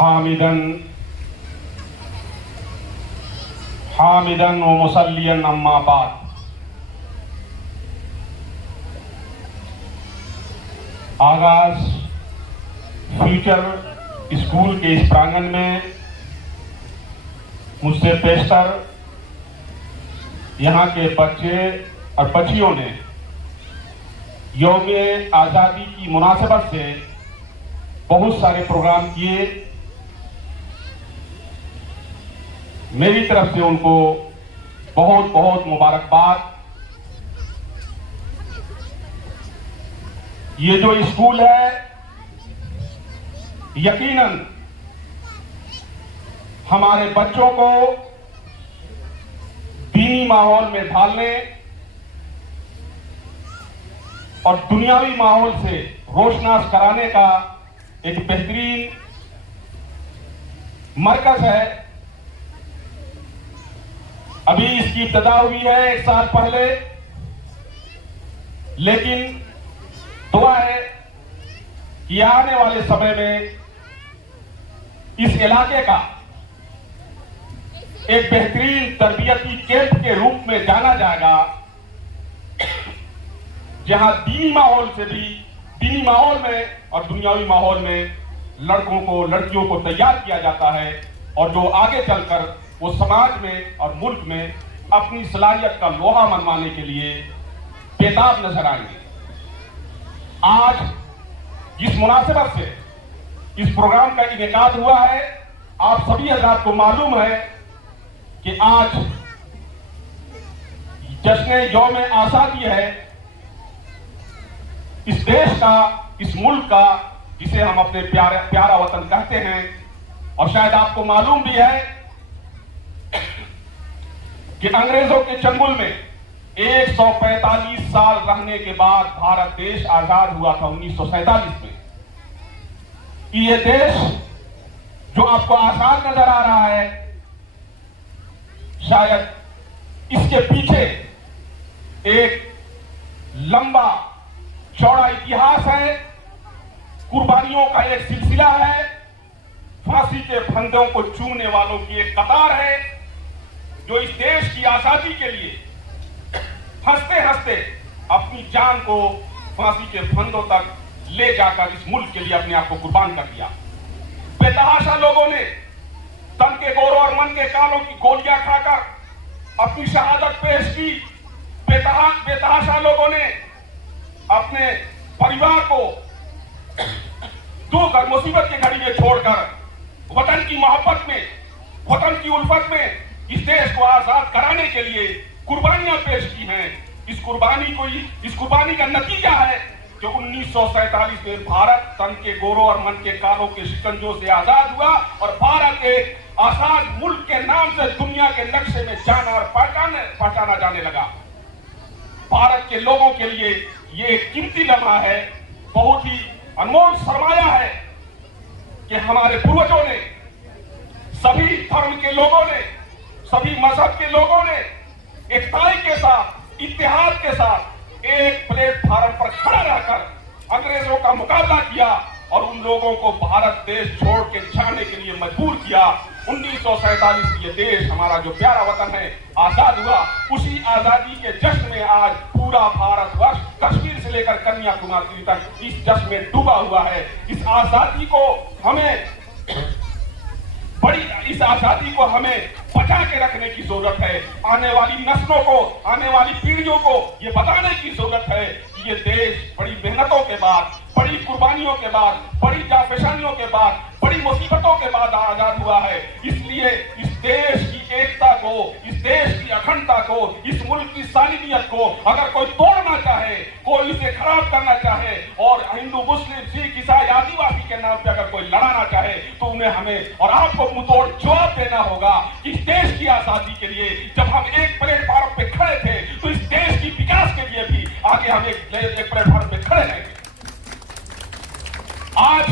हामिदन हामिदन व मुसल्लियन अम्मा बाद। आगाज फ्यूचर स्कूल के इस प्रांगण में मुझसे पेशतर यहाँ के बच्चे और बच्चियों ने यौम आज़ादी की मुनासिबत से बहुत सारे प्रोग्राम किए। मेरी तरफ से उनको बहुत बहुत मुबारकबाद। ये जो स्कूल है यकीनन हमारे बच्चों को दीनी माहौल में ढालने और दुनियावी माहौल से रोशनास कराने का एक बेहतरीन मरकज है। अभी इसकी इब्तिदा हुई है 1 साल पहले, लेकिन दुआ है कि आने वाले समय में इस इलाके का एक बेहतरीन तरबियती कैंप के रूप में जाना जाएगा, जहां दीनी माहौल में और दुनियावी माहौल में लड़कों को लड़कियों को तैयार किया जाता है और जो आगे चलकर वो समाज में और मुल्क में अपनी सलाहियत का लोहा मनवाने के लिए बेताब नजर आएंगे। आज जिस मुनासिबत से इस प्रोग्राम का इनेकाद हुआ है, आप सभी हज़रात को मालूम है कि आज जश्न यौम आज़ादी है इस देश का, इस मुल्क का, जिसे हम अपने प्यारा वतन कहते हैं। और शायद आपको मालूम भी है कि अंग्रेजों के चंगुल में 145 साल रहने के बाद भारत देश आजाद हुआ था 1947 में। ये देश जो आपको आजाद नजर आ रहा है, शायद इसके पीछे एक लंबा चौड़ा इतिहास है, कुर्बानियों का एक सिलसिला है, फांसी के फंदों को चूमने वालों की एक कतार है, जो इस देश की आजादी के लिए हंसते हंसते अपनी जान को फांसी के फंदों तक ले जाकर इस मुल्क के लिए अपने आप को कुर्बान कर दिया। बेतहाशा लोगों ने तन के गोरों और मन के कालों की गोलियां खाकर अपनी शहादत पेश की। बेतहाशा लोगों ने अपने परिवार को दुख और मुसीबत की घड़ी में छोड़कर वतन की मोहब्बत में, वतन की उल्फत में इस देश को आजाद कराने के लिए कुर्बानियां पेश की हैं। इस कुर्बानी का नतीजा है जो 1947 में भारत तन के गोरों और मन के कालों के शिकंजों से आजाद हुआ और भारत एक आजाद मुल्क के नाम से दुनिया के नक्शे में जाना और पहचाना जाने लगा। भारत के लोगों के लिए ये एक कीमती लम्हा है, बहुत ही अनमोल सरमाया है कि हमारे पूर्वजों ने, सभी धर्म के लोगों ने, सभी मजहब के लोगों ने एकताई के साथ, इत्तेहाद के साथ एक प्लेटफार्म पर खड़ा रहकर अंग्रेजों का मुकाबला किया और उन लोगों को भारत देश छोड़ के जाने के लिए मजबूर किया। 1947 ये देश, हमारा जो प्यारा वतन है, आजाद हुआ। उसी आजादी के जश्न में आज पूरा भारतवर्ष कश्मीर से लेकर कन्याकुमारी तक इस जश्न में डूबा हुआ है। इस आजादी को हमें बचा के रखने की जरूरत है। आने वाली नस्लों को, आने वाली पीढ़ियों को ये बताने की जरूरत है कि ये देश बड़ी मेहनतों के बाद, बड़ी कुर्बानियों के बाद, बड़ी जाफेशानियों के बाद, बड़ी मुसीबतों के बाद आजाद हुआ है। इसलिए इस देश की एकता को, इस देश की अखंडता को, इस मुल्क की सालिमियत को अगर कोई तोड़ना चाहे, कोई इसे खराब करना चाहे और हिंदू, मुस्लिम, सिख, ईसाई, आदिवासी के नाम पे अगर कोई लड़ाना चाहे, तो उन्हें, हमें और आपको मुंहतोड़ जवाब देना होगा कि इस देश की आजादी के लिए जब हम एक प्लेटफार्म पे खड़े थे, तो इस देश की विकास के लिए भी आगे हम एक प्लेटफार्म पे खड़े रहेंगे। आज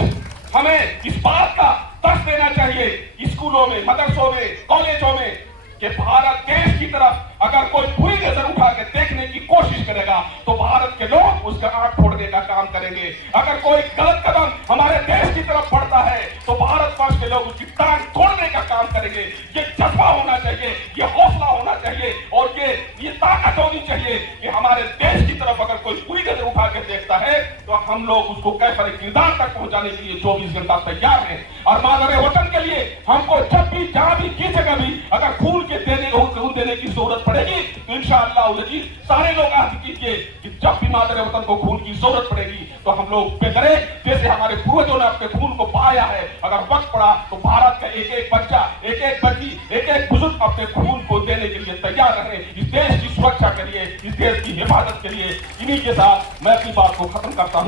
हमें इस बात का दर्श देना चाहिए स्कूलों में, मदरसों में, कॉलेजों में कि भारत देश की तरफ अगर कोई बुरी नजर उठा के देखने की कोशिश करेगा तो भारत के लोग उसका आंख फोड़ने का काम करेंगे। अगर कोई गलत कदम हमारे देश की तरफ बढ़ता है तो भारतवर्ष के लोग उसकी टांग तोड़ने का काम करेंगे। ये जज्बा होना चाहिए, ये हौसला होना चाहिए और ये ताकत होनी चाहिए कि हमारे देश की तरफ अगर कोई पूरी नजर उठा के देखता है तो हम लोग उसको कैफर किरदार तक पहुंचाने के लिए 24 घंटा तैयार हैं। और मादर वतन के लिए हमको जब भी जहां भी किसी जगह भी अगर खून देने की जरूरत पड़ेगी तो इंशाअल्लाह सारे लोग आज कीजिए कि जब भी मादर वतन को खून की जरूरत पड़ेगी तो हम लोग बेहतरे जैसे हमारे पूर्वजों ने अपने खून को पाया है, अगर वक्त पड़ा तो भारत का एक एक बच्चा, एक एक बच्ची, एक एक बुजुर्ग अपने खून को देने के लिए तैयार रहे इस देश की सुरक्षा के लिए, इस देश की हिफाजत के लिए। इन्हीं के साथ मैं अपनी बात को खत्म करता हूं।